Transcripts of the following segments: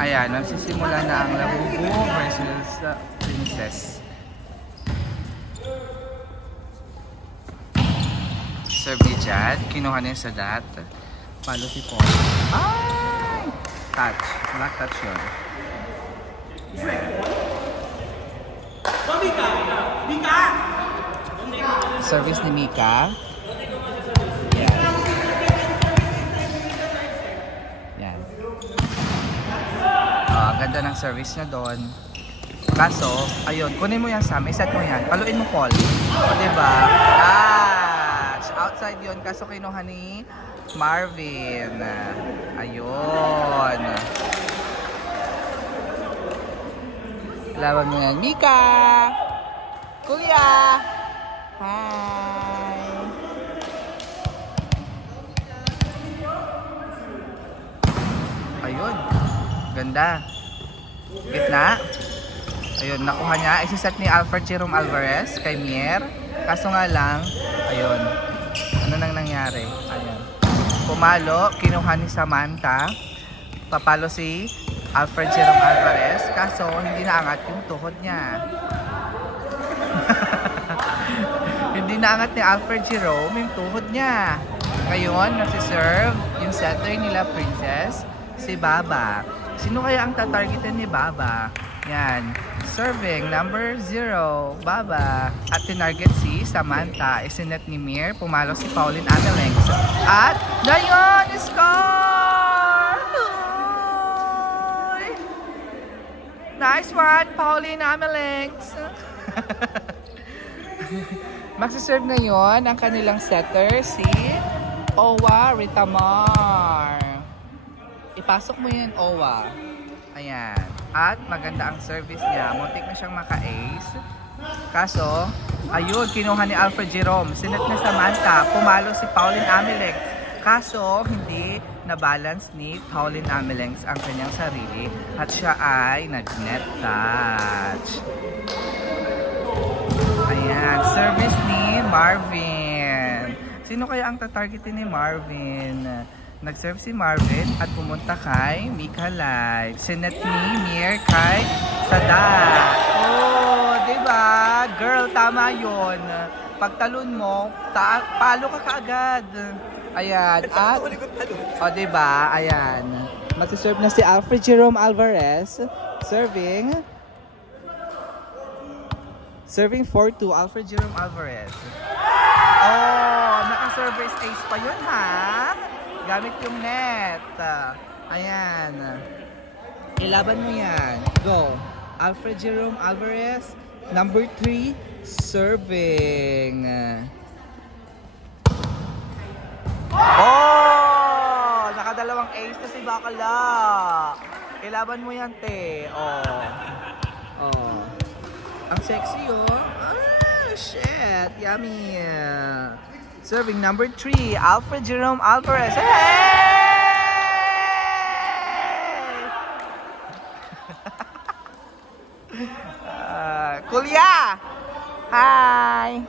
Ayan, nagsisimula na ang Labubu versus Princess. Serve ni Jad, kinuha niya sa dat. Palo si Paul. Ay! Touch. Black touch yun. Service ni Mika. Yan. Yan. Ang ganda ng service niya doon. Kaso, ayun, kunin mo yan Sam, iset mo yan. Paluin mo Paul. O diba? Touch. Outside yun, kaso kinuha ni Marvin. Ayun. Laban mo yan. Mika! Kuya! Hi! Ayun. Ganda. Gitna. Ayun, nakuha niya. Isiset ni Alfred Jerome Alvarez kay Mier. Kaso nga lang, ayun. Ano nang nangyari? Ayun. Pumalo, kinuha ni Samantha. Papalo si Alfred Jerome Alvarez. Kaso, hindi naangat yung tuhod niya. Hindi naangat ni Alfred Jerome yung tuhod niya. Ngayon, nagsiserve yung setter nila Princess, si Baba. Sino kaya ang tatargetin ni Baba? Yan. Serving number 0, Baba. At tinarget si Samantha. Isinet ni Mir. Pumalo si Pauline Amelengs. At, ngayon, score! Nice one, Pauline Amelengs. Magsiserve ngayon ang kanilang setter, si Owa Ritamar. Ipasok mo yan, Owa. Ayan. At maganda ang service niya. Muntik na siyang maka-ace. Kaso, ayun, kinuha ni Alfred Jerome. Sinet ni Samantha. Pumalo si Pauline Amelengs. Kaso, hindi na-balance ni Pauline Amelengs ang kanyang sarili. At siya ay nag-net touch. Ayan, service ni Marvin. Sino kaya ang tatargetin ni Marvin? Nag-serve si Marvin at pumunta kay Mika Live. Sinet ni Mir kay Sadat. Oh, diba? Girl, tama yun. Pagtalon mo, palo ka kaagad. Ayan. At, oh, diba? Ayan. Mag-serve na si Alfred Jerome Alvarez. Serving 4-2, Alfred Jerome Alvarez. Oh, naka-service ace pa yun ha. Gamit yung net. Ayan. Ilaban mo yan. Go. Alfred Jerome Alvarez, number 3, serving. Oh! Nakadalawang ace na si Bakala. Ilaban mo yan, te. Oh. Oh. Ang sexy, oh. Ah, shit. Yummy. Serving number 3, Alfred Jerome Alvarez. Hey! Kuya! Hi!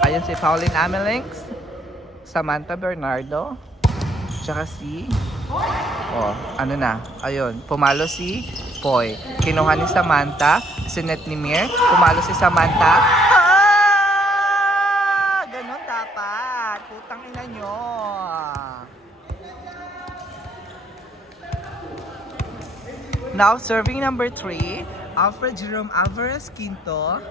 Ayan si Pauline Amelengs, Samantha Bernardo, tsaka si... Oh, ano na? Ayun, pumalo si Poy. Kinuha ni Samantha, sinet ni Mir. Pumalo si Samantha. Ah! Ganon dapat. Putang ina nyo. Now, serving number 3, Alfred Jerome Alvarez Quinto.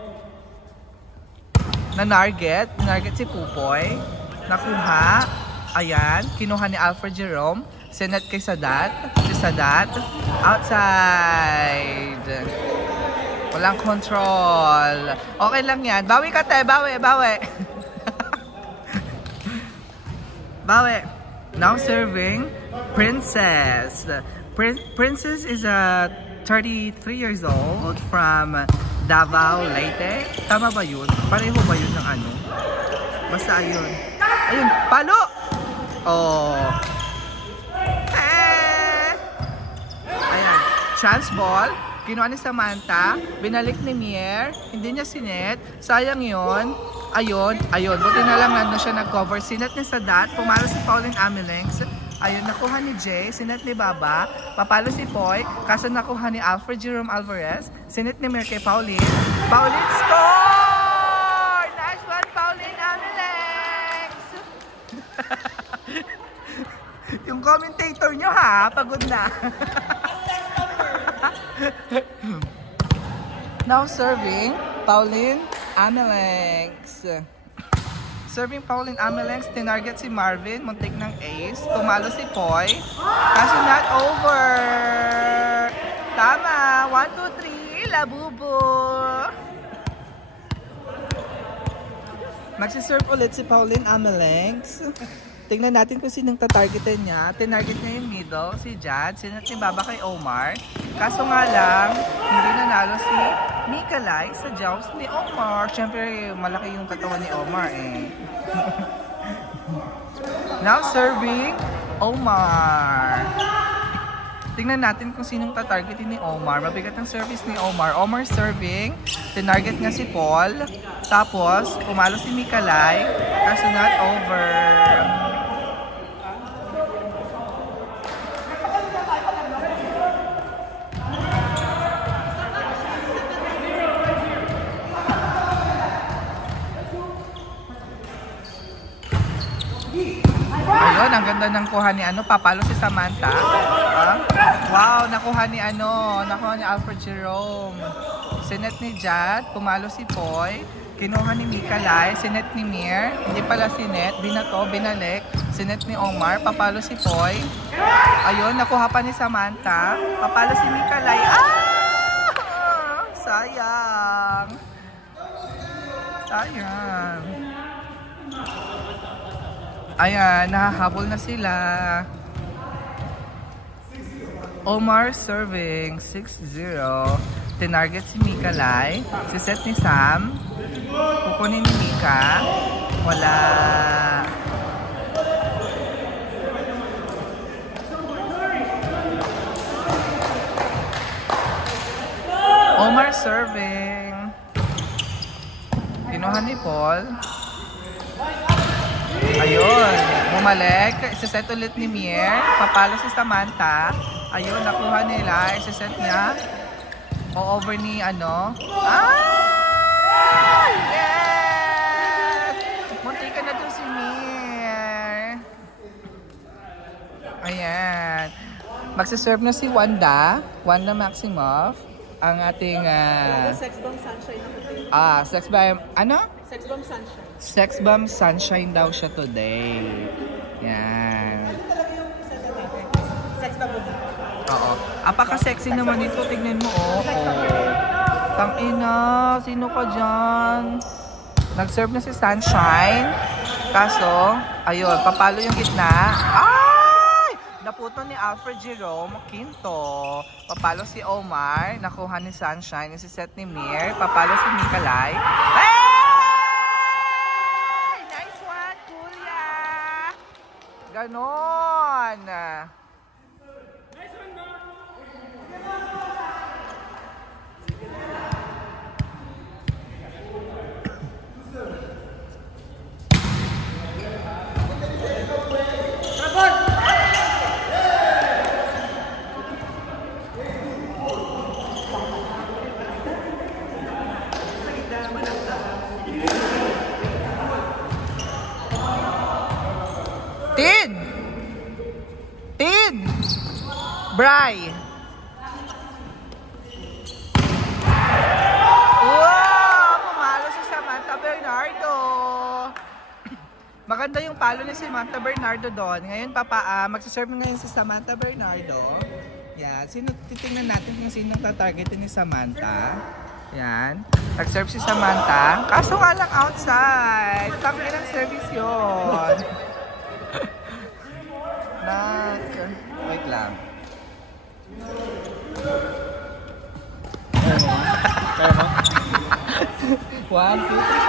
Nanarget si Pupoy. Nakuha. Ayan, kinuha ni Alfred Jerome. Sinet kay Sadat. Si Sadat. Outside. Walang control. Okay lang yan. Bawi ka tayo. Bawi. Bawi. Now serving Princess. Princess is a 33 years old from Davao, Leyte. Tama ba yun? Pareho ba yun ng ano? Basta ayun. Ayun, palo! Oh. Ayan, chance ball. Kinuha ni Samantha, binalik ni Mier, hindi niya sinet. Sayang yon. Ayun. Buti na lang nandun siya nag-cover. Sinet ni Sadat, pumalo si Pauline Amelengs. Ayun, nakuha ni Jay, sinet ni Baba, papalo si Poy, kaso nakuha ni Alfred Jerome Alvarez, sinet ni Mier kay Pauline. Pauline score! Nice one, Pauline Amelengs! Yung commentator nyo ha, pagod na. Now serving, Pauline Amelengs. Serving Pauline Amelengs, tinarget si Marvin, muntik ng ace. Pumalo si Poy. Kaso not over. Tama. 1, 2, 3. Labubo. Magsiserve ulit si Pauline Amelengs. Tingnan natin kung sinong tatargetin niya. Tinarget niya yung middle, si Jad. Sinat ni Baba kay Omar. Kaso nga lang, hindi nanalo si Mikalay sa jumps ni Omar. Siyempre, malaki yung katawan ni Omar eh. Now serving, Omar. Tingnan natin kung sinong tatargetin ni Omar. Mabigat ang service ni Omar. Omar serving. Tinarget nga si Paul. Tapos, pumalo si Mikalay. Kaso not over. Ayun, ang ganda ng kuha ni papalo si Samantha. Wow, nakuha ni Alfred Jerome. Sinet ni Jad, pumalo si Poy. Kinuha ni Mikalay, sinet ni Mir. Hindi pala sinet, binato, binalik. Sinet ni Omar, papalo si Poy. Ayun, nakuha pa ni Samantha. Papalo si Mikalay. Sayang. Ayan, nahahabol na sila. Omar serving 6-0. Tinarget si Mikalay. Si set ni Sam. Kukunin ni Mika. Wala. Omar serving. Kinuha ni Paul. Ayun, bumalik. Isa-set ulit ni Mier. Papalo si Samantha. Ayun, nakuha nila. Isa-set niya. O-over ni Yes! Munti ka na dun si Mier. Ayan. Magsaserve na si Wanda. Wanda Maximoff. Ang ating... Sex Bomb Sunshine. Sex Bomb... Sex Bomb Sunshine. Sex Bomb Sunshine daw siya today. Yan. Sex Bomb. Oo. Apaka-sexy naman ito. Tignan mo, Tangina, sino ka dyan? Nag-serve na si Sunshine. Kaso, ayun, papalo yung gitna. Ay! Naputo ni Alfred Jerome, quinto. Papalo si Omar. Nakuha ni Sunshine. Si-set ni Mir. Papalo si Mikalay. Ay! Ganon. Bray. Wow! Pumalo si Samantha Bernardo. Maganda yung palo ni Samantha Bernardo doon. Ngayon, magsaserve ngayon si Samantha Bernardo. Yan. Titingnan natin kung sinong tatargetin ni Samantha. Yan. Nag-serve si Samantha. Kaso nga lang outside. Tangin ang service yun. Wait lang. One, two, three.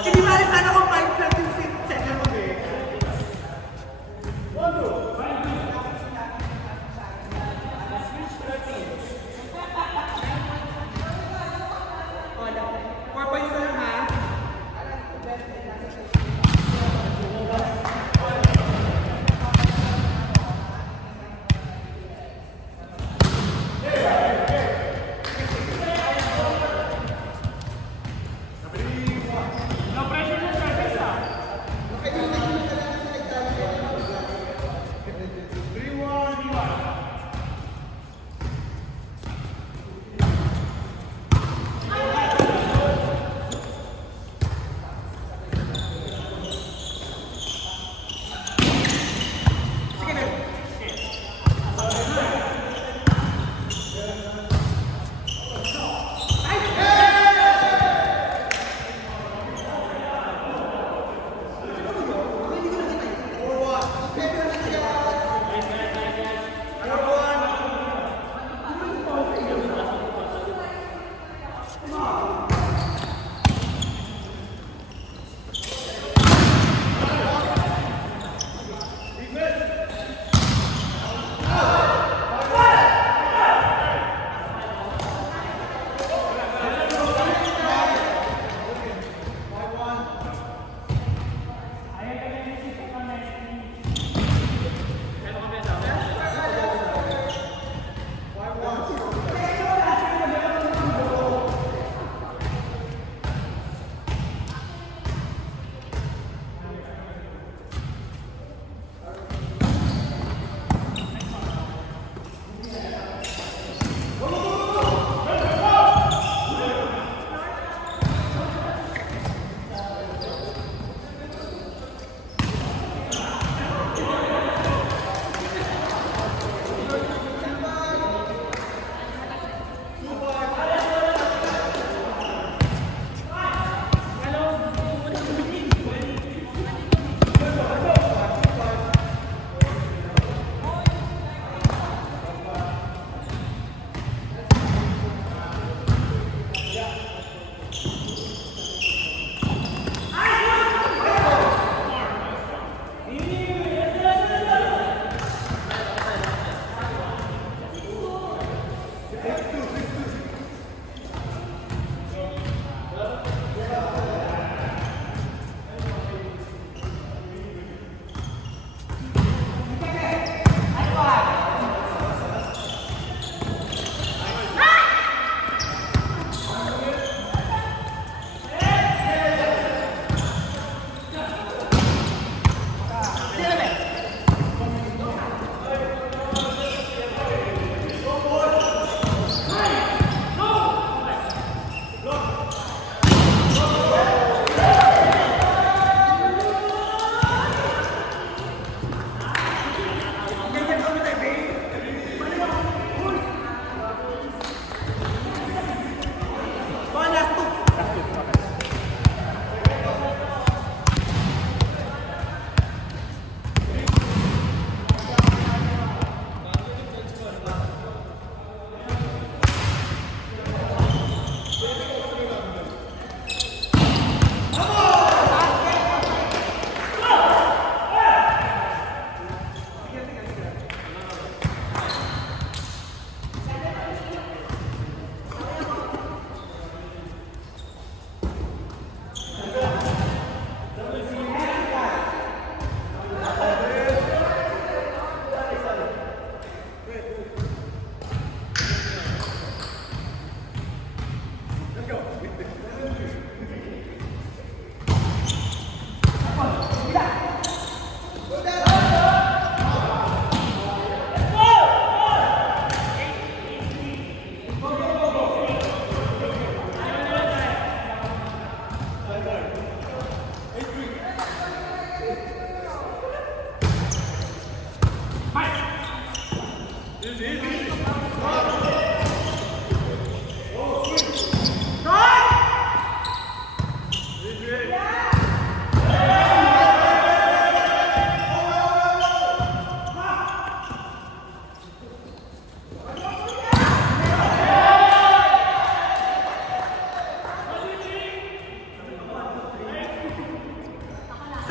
Hindi mali sana kung 5 second mo eh.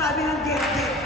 Sabi ng get-get.